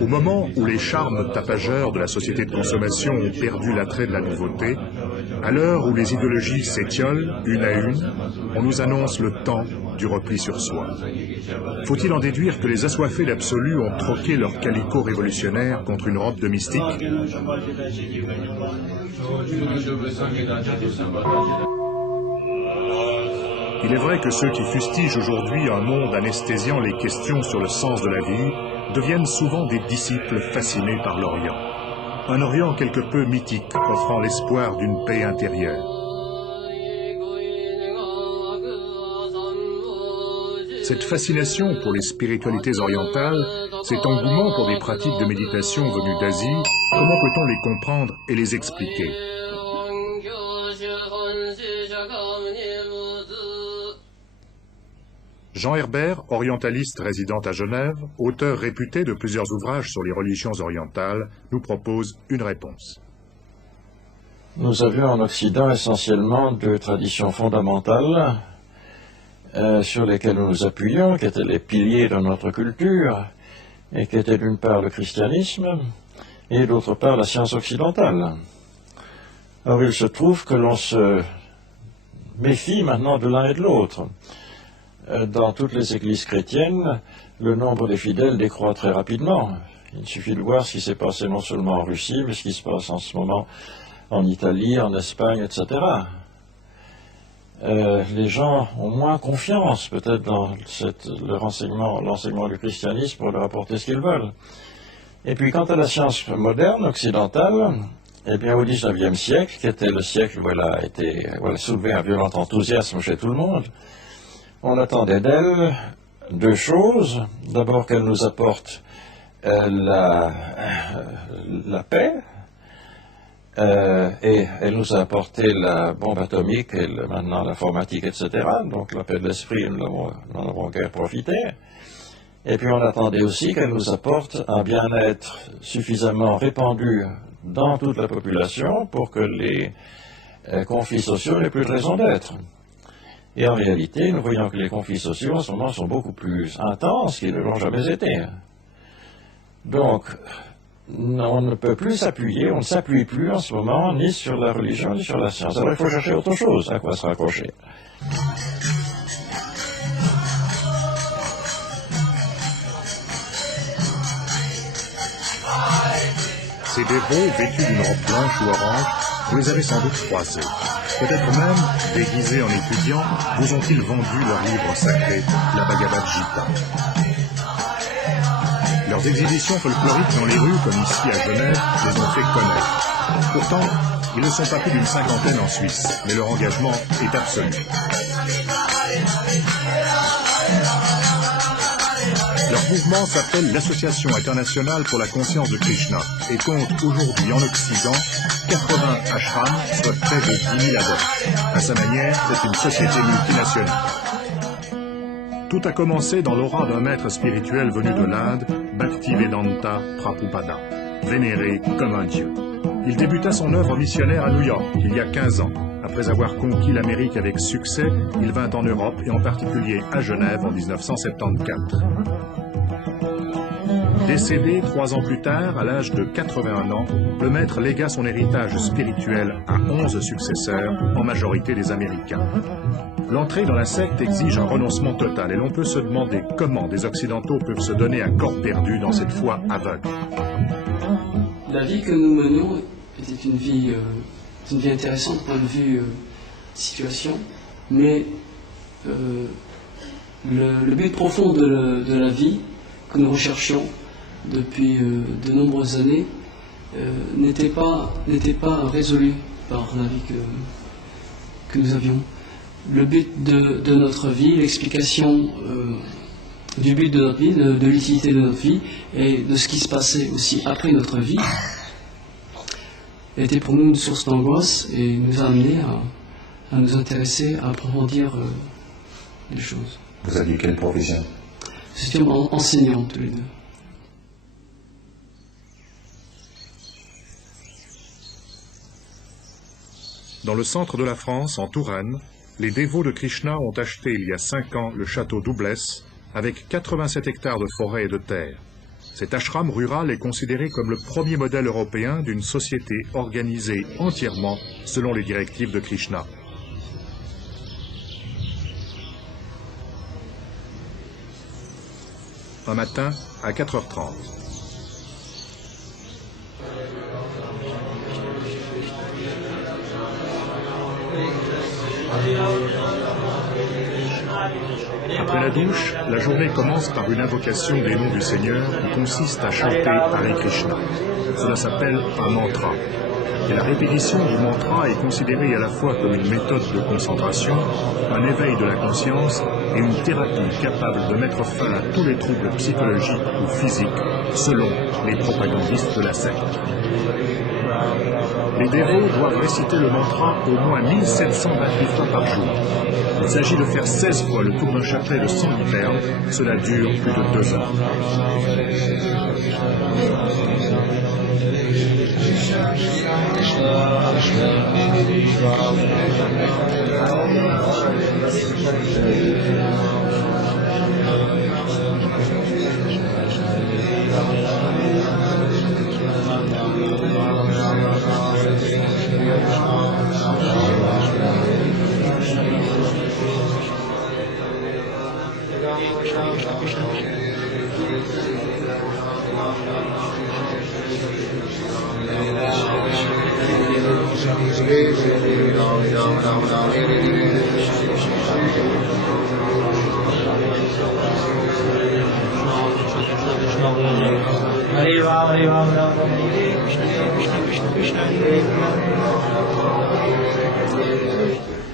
Au moment où les charmes tapageurs de la société de consommation ont perdu l'attrait de la nouveauté, à l'heure où les idéologies s'étiolent une à une, on nous annonce le temps du repli sur soi. Faut-il en déduire que les assoiffés d'absolu ont troqué leur calicot révolutionnaire contre une robe de mystique? Il est vrai que ceux qui fustigent aujourd'hui un monde anesthésiant les questions sur le sens de la vie deviennent souvent des disciples fascinés par l'Orient. Un Orient quelque peu mythique, offrant l'espoir d'une paix intérieure. Cette fascination pour les spiritualités orientales, cet engouement pour des pratiques de méditation venues d'Asie, comment peut-on les comprendre et les expliquer? Jean Herbert, orientaliste résident à Genève, auteur réputé de plusieurs ouvrages sur les religions orientales, nous propose une réponse. Nous avions en Occident essentiellement deux traditions fondamentales sur lesquelles nous nous appuyions, qui étaient les piliers de notre culture, et qui étaient d'une part le christianisme, et d'autre part la science occidentale. Or, il se trouve que l'on se méfie maintenant de l'un et de l'autre. Dans toutes les églises chrétiennes, le nombre des fidèles décroît très rapidement. Il suffit de voir ce qui s'est passé non seulement en Russie, mais ce qui se passe en ce moment en Italie, en Espagne, etc. Les gens ont moins confiance peut-être dans l'enseignement du christianisme pour leur apporter ce qu'ils veulent. Et puis quant à la science moderne, occidentale, eh bien au XIXe siècle, qui était le siècle où elle a soulevé un violent enthousiasme chez tout le monde, on attendait d'elle deux choses. D'abord qu'elle nous apporte la paix, et elle nous a apporté la bombe atomique et maintenant l'informatique, etc. Donc la paix de l'esprit, nous n'en avons guère profité. Et puis on attendait aussi qu'elle nous apporte un bien-être suffisamment répandu dans toute la population pour que les conflits sociaux n'aient plus de raison d'être. Et en réalité, nous voyons que les conflits sociaux en ce moment sont beaucoup plus intenses qu'ils ne l'ont jamais été. Donc, on ne peut plus s'appuyer, on ne s'appuie plus en ce moment ni sur la religion ni sur la science. Alors il faut chercher autre chose à quoi se raccrocher. Ces dévots, vêtus d'une robe blanche ou orange, vous les avez sans doute croisés. Peut-être même, déguisés en étudiants, vous ont-ils vendu leur livre sacré, la Bhagavad Gita. Leurs exhibitions folkloriques dans les rues, comme ici à Genève, les ont fait connaître. Pourtant, ils ne sont pas plus d'une cinquantaine en Suisse, mais leur engagement est absolu. Leur mouvement s'appelle l'Association internationale pour la conscience de Krishna et compte aujourd'hui en Occident 80 ashrams, soit près de 10 000 adeptes. À sa manière, c'est une société multinationale. Tout a commencé dans l'aura d'un maître spirituel venu de l'Inde, Bhaktivedanta Prabhupada, vénéré comme un dieu. Il débuta son œuvre missionnaire à New York, il y a 15 ans. Après avoir conquis l'Amérique avec succès, il vint en Europe et en particulier à Genève en 1974. Décédé 3 ans plus tard, à l'âge de 81 ans, le maître légua son héritage spirituel à 11 successeurs, en majorité des Américains. L'entrée dans la secte exige un renoncement total et l'on peut se demander comment des Occidentaux peuvent se donner à corps perdu dans cette foi aveugle. La vie que nous menons était une vie intéressante du point de vue situation, mais le but profond de la vie que nous recherchions depuis de nombreuses années n'était pas résolu par la vie que nous avions. Le but de notre vie, l'explication du but de notre vie, de l'utilité de notre vie et de ce qui se passait aussi après notre vie était pour nous une source d'angoisse et nous a amené à nous intéresser, à approfondir les choses. Vous aviez quelle profession? Nous étions enseignants tous les deux. Dans le centre de la France, en Touraine, les dévots de Krishna ont acheté il y a 5 ans le château d'Oublès, avec 87 hectares de forêt et de terre. Cet ashram rural est considéré comme le premier modèle européen d'une société organisée entièrement selon les directives de Krishna. Un matin, à 4h30. Après la douche, la journée commence par une invocation des noms du Seigneur qui consiste à chanter Hare Krishna. Cela s'appelle un mantra. Et la répétition du mantra est considérée à la fois comme une méthode de concentration, un éveil de la conscience et une thérapie capable de mettre fin à tous les troubles psychologiques ou physiques, selon les propagandistes de la secte. Les dévots doivent réciter le mantra au moins 1728 fois par jour. Il s'agit de faire 16 fois le tour d'un chapelet de 100 perles. Cela dure plus de 2 heures.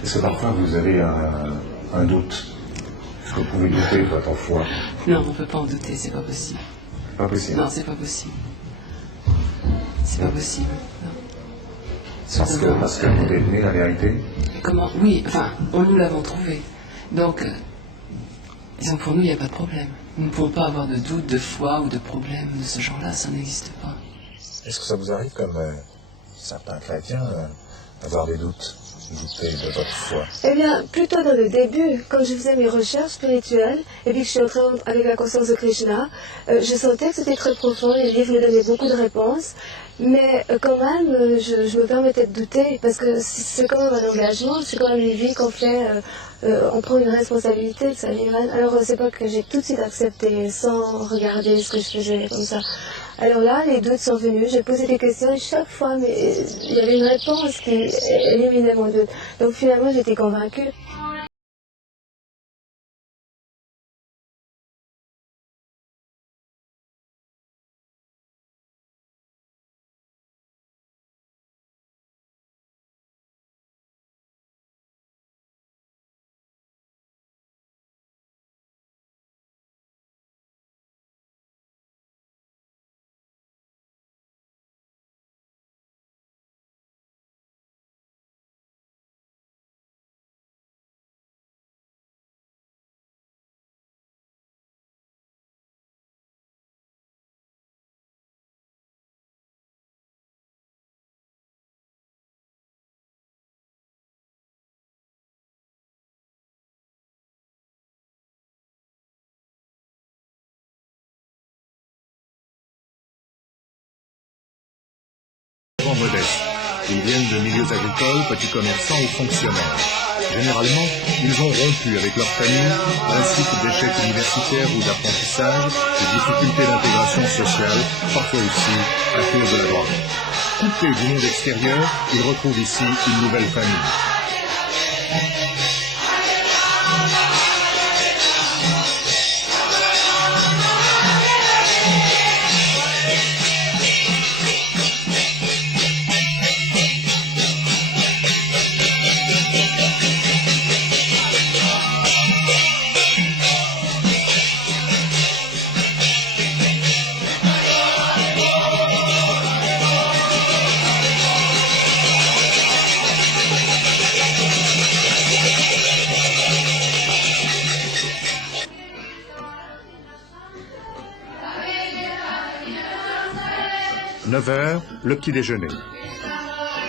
Est-ce que parfois vous avez un doute? Est-ce que vous pouvez douter de votre foi? Non, on ne peut pas en douter, c'est pas possible. Pas possible. Non, c'est pas possible. C'est pas possible. Non. Parce que vous détenez la vérité? Comment? Oui, enfin, nous l'avons trouvé. Donc, disons pour nous, il n'y a pas de problème. Nous ne pouvons pas avoir de doute, de foi ou de problème de ce genre-là, ça n'existe pas. Est-ce que ça vous arrive, comme certains chrétiens, d'avoir des doutes, douter de votre foi? Eh bien, plutôt dans le début, quand je faisais mes recherches spirituelles, et puis que je suis entrée avec la conscience de Krishna, je sentais que c'était très profond, les livres me donnaient beaucoup de réponses, mais quand même, je me permettais de douter, parce que c'est quand même un engagement, c'est quand même une vie qu'on fait, on prend une responsabilité de sa vie. Alors, c'est pas que j'ai tout de suite accepté sans regarder ce que je faisais comme ça. Alors là, les doutes sont venus, j'ai posé des questions et chaque fois, mais il y avait une réponse qui éliminait mon doute. Donc finalement, j'étais convaincue. Modestes. Ils viennent de milieux agricoles, petits commerçants ou fonctionnaires. Généralement, ils ont rompu avec leur famille, principe d'échec universitaire ou d'apprentissage, de difficultés d'intégration sociale, parfois aussi à cause de la drogue. Coupés du monde extérieur, ils retrouvent ici une nouvelle famille. « 9h, le petit déjeuner.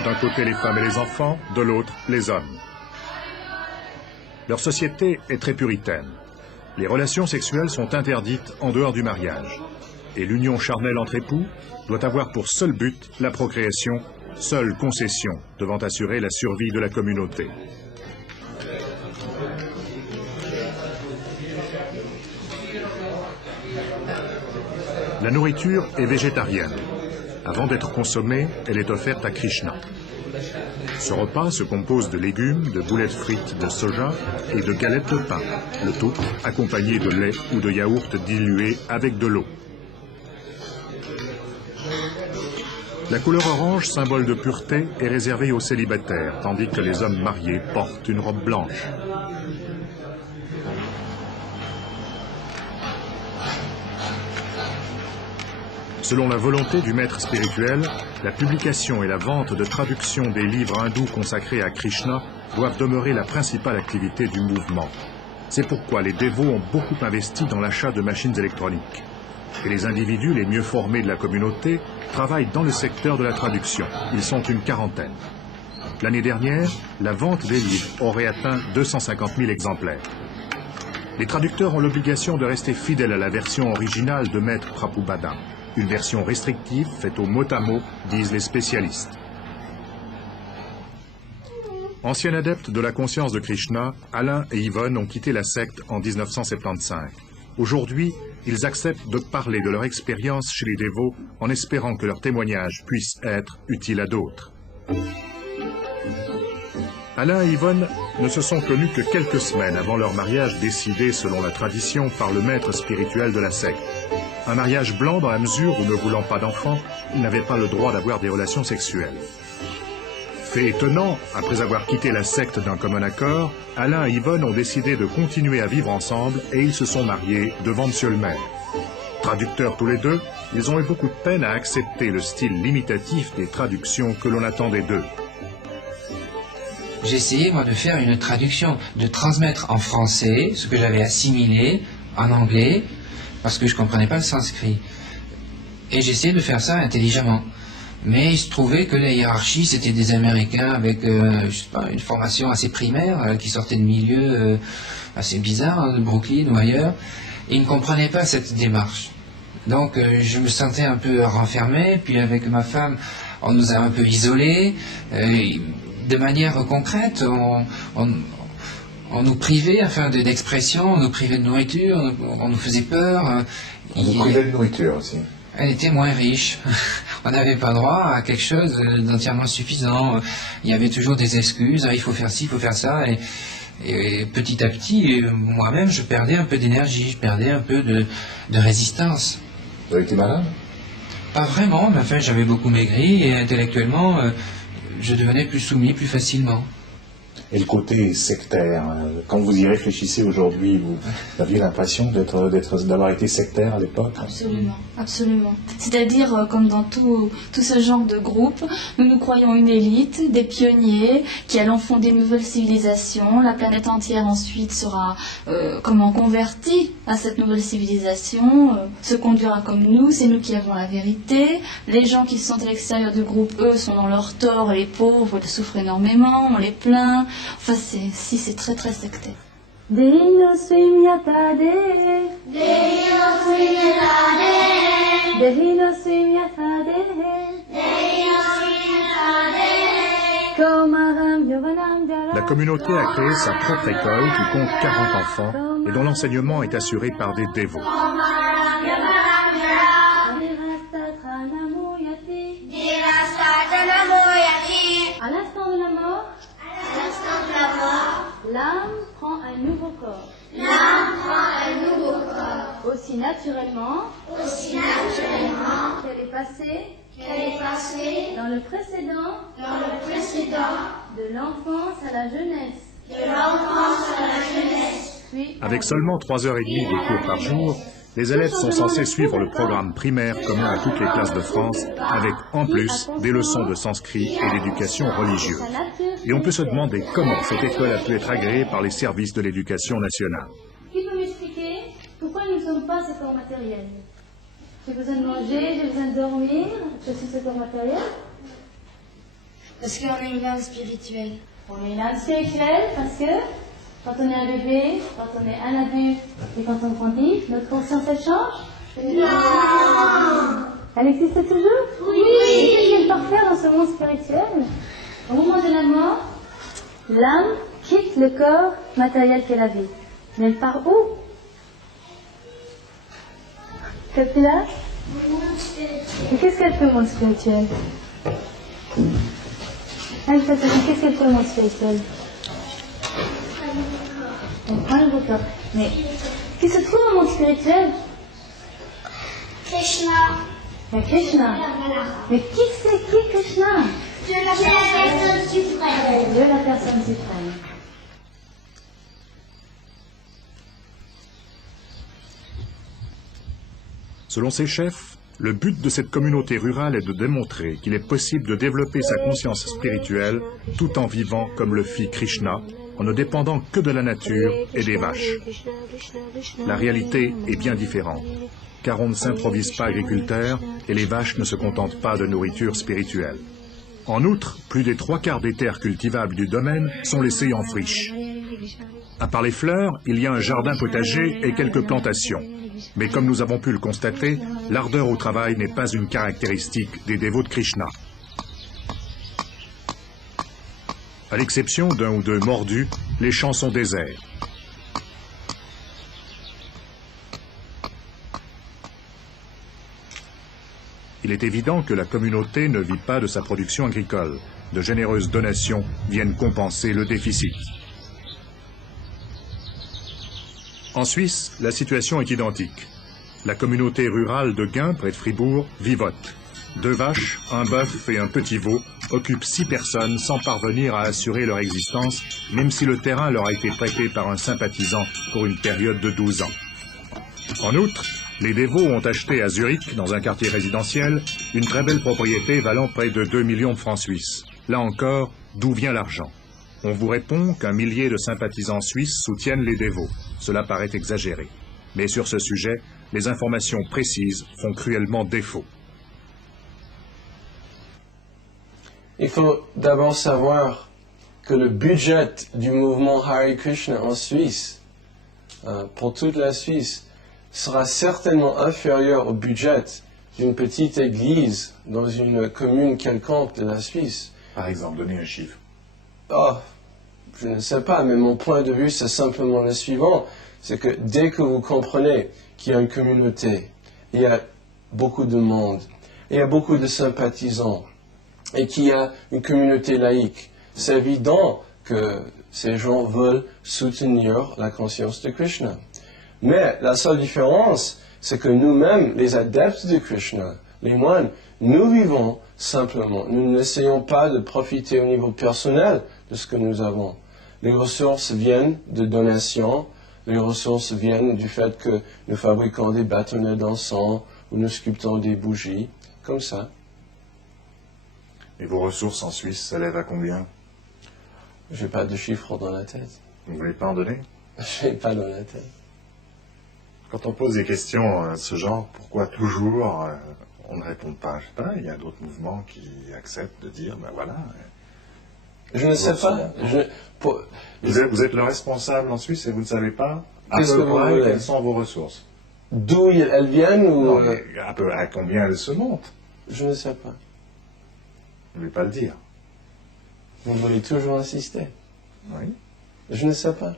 D'un côté les femmes et les enfants, de l'autre les hommes. Leur société est très puritaine. les relations sexuelles sont interdites en dehors du mariage. Et l'union charnelle entre époux doit avoir pour seul but la procréation, seule concession devant assurer la survie de la communauté. La nourriture est végétarienne. Avant d'être consommée, elle est offerte à Krishna. Ce repas se compose de légumes, de boulettes frites de soja et de galettes de pain, le tout accompagné de lait ou de yaourt dilué avec de l'eau. La couleur orange, symbole de pureté, est réservée aux célibataires, tandis que les hommes mariés portent une robe blanche. Selon la volonté du maître spirituel, la publication et la vente de traductions des livres hindous consacrés à Krishna doivent demeurer la principale activité du mouvement. C'est pourquoi les dévots ont beaucoup investi dans l'achat de machines électroniques. Et les individus les mieux formés de la communauté travaillent dans le secteur de la traduction. Ils sont une quarantaine. L'année dernière, la vente des livres aurait atteint 250 000 exemplaires. Les traducteurs ont l'obligation de rester fidèles à la version originale de Maître Prabhupada. Une version restrictive faite au mot à mot, disent les spécialistes. Anciens adeptes de la conscience de Krishna, Alain et Yvonne ont quitté la secte en 1975. Aujourd'hui, ils acceptent de parler de leur expérience chez les dévots en espérant que leur témoignage puisse être utile à d'autres. Alain et Yvonne ne se sont connus que quelques semaines avant leur mariage décidé selon la tradition par le maître spirituel de la secte. Un mariage blanc dans la mesure où, ne voulant pas d'enfants, ils n'avaient pas le droit d'avoir des relations sexuelles. Fait étonnant, après avoir quitté la secte d'un commun accord, Alain et Yvonne ont décidé de continuer à vivre ensemble et ils se sont mariés devant Monsieur le maire. Traducteurs tous les deux, ils ont eu beaucoup de peine à accepter le style limitatif des traductions que l'on attendait d'eux. J'ai essayé, moi, de faire une traduction, de transmettre en français ce que j'avais assimilé en anglais, parce que je ne comprenais pas le sanskrit. Et j'ai essayé de faire ça intelligemment. Mais il se trouvait que la hiérarchie, c'était des Américains avec je sais pas, une formation assez primaire, qui sortaient de milieux assez bizarres, hein, de Brooklyn ou ailleurs, et ils ne comprenaient pas cette démarche. Donc je me sentais un peu renfermé, puis avec ma femme, on nous a un peu isolés. De manière concrète, on nous privait d'expression, on nous privait de nourriture, on nous faisait peur. On nous privait de nourriture aussi. Elle était moins riche. On n'avait pas droit à quelque chose d'entièrement suffisant. Il y avait toujours des excuses, il faut faire ci, il faut faire ça. Et petit à petit, moi-même, je perdais un peu d'énergie, je perdais un peu de résistance. Vous avez été malade? Pas vraiment, mais enfin, j'avais beaucoup maigri et intellectuellement, je devenais plus soumis plus facilement. Et le côté sectaire, quand vous y réfléchissez aujourd'hui, vous aviez l'impression d'avoir été sectaire à l'époque? Absolument, absolument. C'est-à-dire, comme dans tout ce genre de groupe, nous nous croyons une élite, des pionniers, qui allons fonder une nouvelle civilisation. La planète entière ensuite sera convertie à cette nouvelle civilisation, se conduira comme nous, c'est nous qui avons la vérité. Les gens qui sont à l'extérieur du groupe, eux, sont dans leur tort, les pauvres, ils souffrent énormément, on les plaint. Enfin, c'est très très sectaire. Dehino swimyatade, Dehino swimyatade, Dehino swimyatade, Dehino swimyatade. La communauté a créé sa propre école qui compte 40 enfants et dont l'enseignement est assuré par des dévots. À l'instant de la mort, l'âme prend un nouveau corps. L'âme prend un nouveau corps. Aussi naturellement qu'elle est passée dans le précédent de l'enfance à la jeunesse. Puis, avec seulement 3h30 de cours par jour, les élèves sont censés suivre le programme primaire commun à toutes les classes de France, avec en plus des leçons de sanskrit et d'éducation religieuse. Et on peut se demander comment cette école a pu être agréée par les services de l'éducation nationale. Qui peut m'expliquer pourquoi nous ne sommes pas ce corps matériel? J'ai besoin de manger, j'ai besoin de dormir, je suis ce corps matériel. Parce qu'on a une âme spirituelle. On est une âme spirituelle parce que Quand on est un bébé, quand on est un adulte et quand on grandit, notre conscience elle change? Non. Elle existe toujours? Oui. Et qu'est-ce qu'elle part faire dans ce monde spirituel? Au moment de la mort, l'âme quitte le corps matériel qu'est la vie. Mais elle part où? Quelqu'un là? Et qu'est-ce qu'elle fait au monde spirituel? Qu'est-ce qu'elle fait au monde spirituel? Elle prend le beau corps. Mais qui se trouve au monde spirituel? Krishna. Il y a Krishna. Mais qui c'est qui Krishna? De la personne suprême. De la personne suprême. Selon ses chefs, le but de cette communauté rurale est de démontrer qu'il est possible de développer sa conscience spirituelle tout en vivant comme le fit Krishna, en ne dépendant que de la nature et des vaches. La réalité est bien différente, car on ne s'improvise pas agriculteur et les vaches ne se contentent pas de nourriture spirituelle. En outre, plus des 3/4 des terres cultivables du domaine sont laissées en friche. À part les fleurs, il y a un jardin potager et quelques plantations. Mais comme nous avons pu le constater, l'ardeur au travail n'est pas une caractéristique des dévots de Krishna. À l'exception d'un ou deux mordus, les champs sont déserts. Il est évident que la communauté ne vit pas de sa production agricole. De généreuses donations viennent compenser le déficit. En Suisse, la situation est identique. La communauté rurale de Gain, près de Fribourg, vivote. 2 vaches, un bœuf et un petit veau occupent 6 personnes sans parvenir à assurer leur existence, même si le terrain leur a été prêté par un sympathisant pour une période de 12 ans. En outre, les dévots ont acheté à Zurich, dans un quartier résidentiel, une très belle propriété valant près de 2 millions de francs suisses. Là encore, d'où vient l'argent? On vous répond qu'un millier de sympathisants suisses soutiennent les dévots. Cela paraît exagéré. Mais sur ce sujet, les informations précises font cruellement défaut. Il faut d'abord savoir que le budget du mouvement Hare Krishna en Suisse, pour toute la Suisse, sera certainement inférieur au budget d'une petite église dans une commune quelconque de la Suisse. Par exemple, donnez un chiffre. Oh, je ne sais pas, mais mon point de vue, c'est simplement le suivant. C'est que dès que vous comprenez qu'il y a une communauté, il y a beaucoup de monde, il y a beaucoup de sympathisants, et qu'il y a une communauté laïque, c'est évident que ces gens veulent soutenir la conscience de Krishna. Mais la seule différence, c'est que nous-mêmes, les adeptes de Krishna, les moines, nous vivons simplement. Nous n'essayons pas de profiter au niveau personnel de ce que nous avons. Les ressources viennent de donations, les ressources viennent du fait que nous fabriquons des bâtonnets d'encens ou nous sculptons des bougies, comme ça. Et vos ressources en Suisse s'élèvent à combien? Je n'ai pas de chiffres dans la tête. Vous ne voulez pas en donner? Je n'ai pas dans la tête. Quand on pose des questions de ce genre, pourquoi toujours on ne répond pas? Je sais pas, il y a d'autres mouvements qui acceptent de dire, ben voilà. Je ne sais pas. Vous êtes le responsable en Suisse et vous ne savez pas à peu près quelles sont vos ressources. D'où elles viennent ou... Non, mais à combien elles se montent? Je ne sais pas. Je ne vais pas le dire. Vous voulez toujours insister? Oui. Je ne sais pas.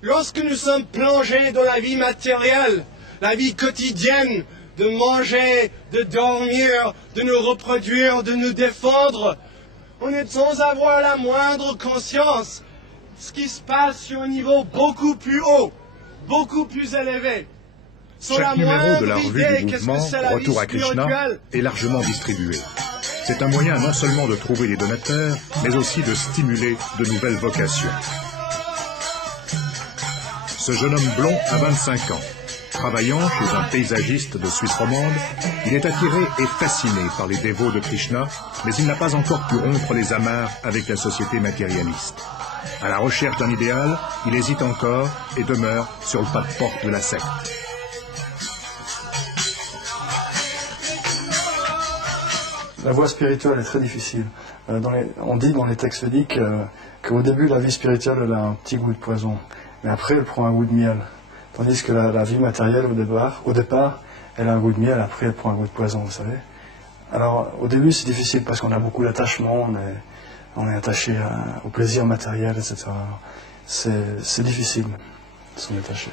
Lorsque nous sommes plongés dans la vie matérielle, la vie quotidienne, de manger, de dormir, de nous reproduire, de nous défendre, on est sans avoir la moindre conscience ce qui se passe sur un niveau beaucoup plus haut, beaucoup plus élevé. Chaque numéro de la revue du mouvement Retour à Krishna est largement distribué. C'est un moyen non seulement de trouver des donateurs, mais aussi de stimuler de nouvelles vocations. Ce jeune homme blond a 25 ans. Travaillant chez un paysagiste de Suisse romande, il est attiré et fasciné par les dévots de Krishna, mais il n'a pas encore pu rompre les amarres avec la société matérialiste. À la recherche d'un idéal, il hésite encore et demeure sur le pas de porte de la secte. La voie spirituelle est très difficile. On dit dans les textes védiques qu'au début, la vie spirituelle, elle a un petit goût de poison, mais après, elle prend un goût de miel. Tandis que la vie matérielle, au départ, elle a un goût de miel, après, elle prend un goût de poison, vous savez. Alors, au début, c'est difficile parce qu'on a beaucoup d'attachement, on est attaché au plaisir matériel, etc. C'est difficile de s'en détacher.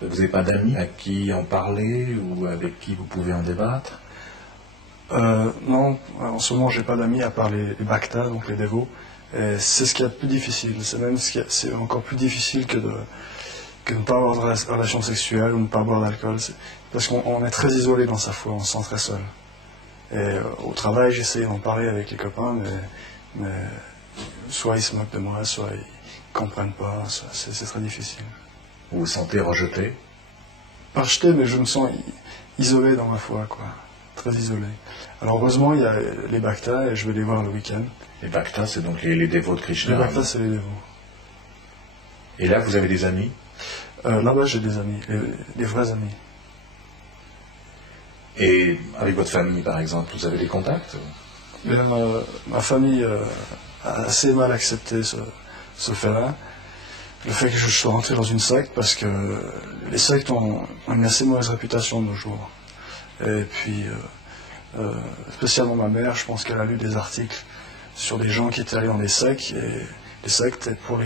Vous n'avez pas d'amis à qui en parler ou avec qui vous pouvez en débattre? Non, en ce moment, j'ai pas d'amis à part les bhaktas, donc les dévots. Et c'est ce qui est le plus difficile. C'est encore plus difficile que de ne pas avoir de relation sexuelle ou ne pas boire d'alcool. Parce qu'on est très isolé dans sa foi, on se sent très seul. Et au travail, j'essaie d'en parler avec les copains, mais soit ils se moquent de moi, soit ils ne comprennent pas. C'est très difficile. Vous vous sentez rejeté? Pas rejeté, mais je me sens isolé dans ma foi, quoi. Très isolé. Alors heureusement, il y a les bhaktas et je vais les voir le week-end. Les bhaktas, c'est donc les dévots de Krishna? Les bhaktas, c'est les dévots. Et là, vous avez des amis? Là-bas, j'ai des amis, des vrais amis. Et avec votre famille, par exemple, vous avez des contacts? Ma famille a assez mal accepté ce fait-là. Le fait que je sois rentré dans une secte, parce que les sectes ont une assez mauvaise réputation de nos jours. Et puis, spécialement ma mère, je pense qu'elle a lu des articles sur des gens qui étaient allés dans des sectes, et les sectes, pour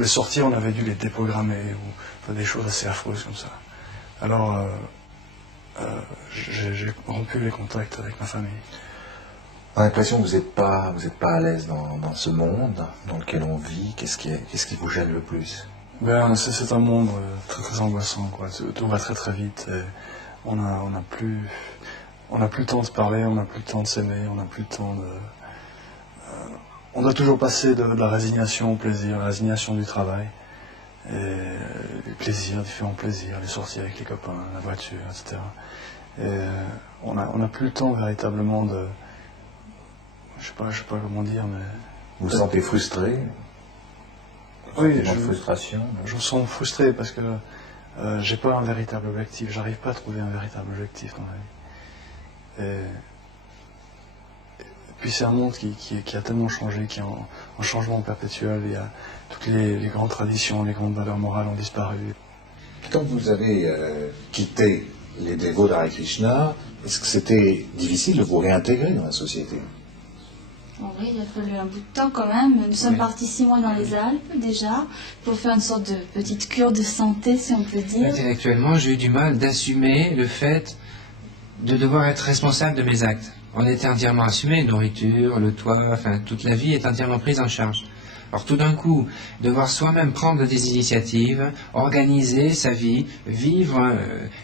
les sortir, on avait dû les déprogrammer, ou des choses assez affreuses comme ça. Alors, j'ai rompu les contacts avec ma famille. On a l'impression que vous n'êtes pas à l'aise dans ce monde dans lequel on vit. Qu'est-ce qui vous gêne le plus? C'est un monde très très angoissant, quoi. Tout va très très vite. Et on n'a plus le temps de se parler, on n'a plus le temps de s'aimer, on n'a plus le temps de... on doit toujours passer de la résignation au plaisir, la résignation du travail, et les plaisirs, différents plaisirs, les sorties avec les copains, la voiture, etc. Et on n'a plus le temps véritablement de... Je sais pas comment dire, mais... Vous vous sentez frustré? Oui, frustration. Je me sens frustré parce que j'ai pas un véritable objectif, j'arrive pas à trouver un véritable objectif dans la vie. Et puis c'est un monde qui a tellement changé, qui est en changement perpétuel. Il y a toutes les grandes traditions, les grandes valeurs morales ont disparu. Quand vous avez quitté les dévots d'Hare Krishna, est-ce que c'était difficile de vous réintégrer dans la société? Oui, il a fallu un bout de temps quand même. Nous sommes partis 6 mois dans les Alpes déjà, pour faire une sorte de petite cure de santé, si on peut dire. Intellectuellement, j'ai eu du mal d'assumer le fait de devoir être responsable de mes actes. On était entièrement assumé, nourriture, le toit, enfin toute la vie est entièrement prise en charge. Alors tout d'un coup, devoir soi-même prendre des initiatives, organiser sa vie, vivre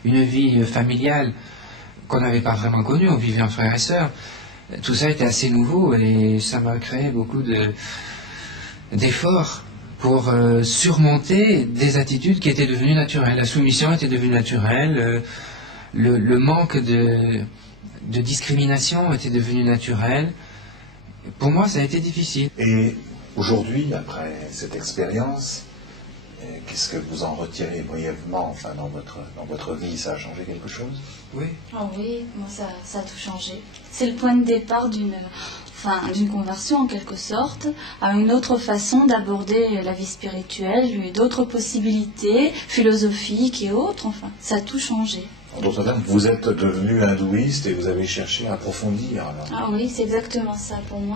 une vie familiale qu'on n'avait pas vraiment connue, on vivait en frères et sœurs. Tout ça était assez nouveau et ça m'a créé beaucoup d'efforts pour surmonter des attitudes qui étaient devenues naturelles. La soumission était devenue naturelle, le manque de discrimination était devenu naturel. Pour moi, ça a été difficile. Et aujourd'hui, après cette expérience, qu'est-ce que vous en retirez brièvement, enfin, dans votre vie? Ça a changé quelque chose? Oui. Oh oui, moi ça a tout changé. C'est le point de départ d'une conversion en quelque sorte, à une autre façon d'aborder la vie spirituelle, d'autres possibilités philosophiques et autres, enfin, ça a tout changé. En d'autres termes, vous êtes devenu hindouiste et vous avez cherché à approfondir. Alors. Ah oui, c'est exactement ça pour moi.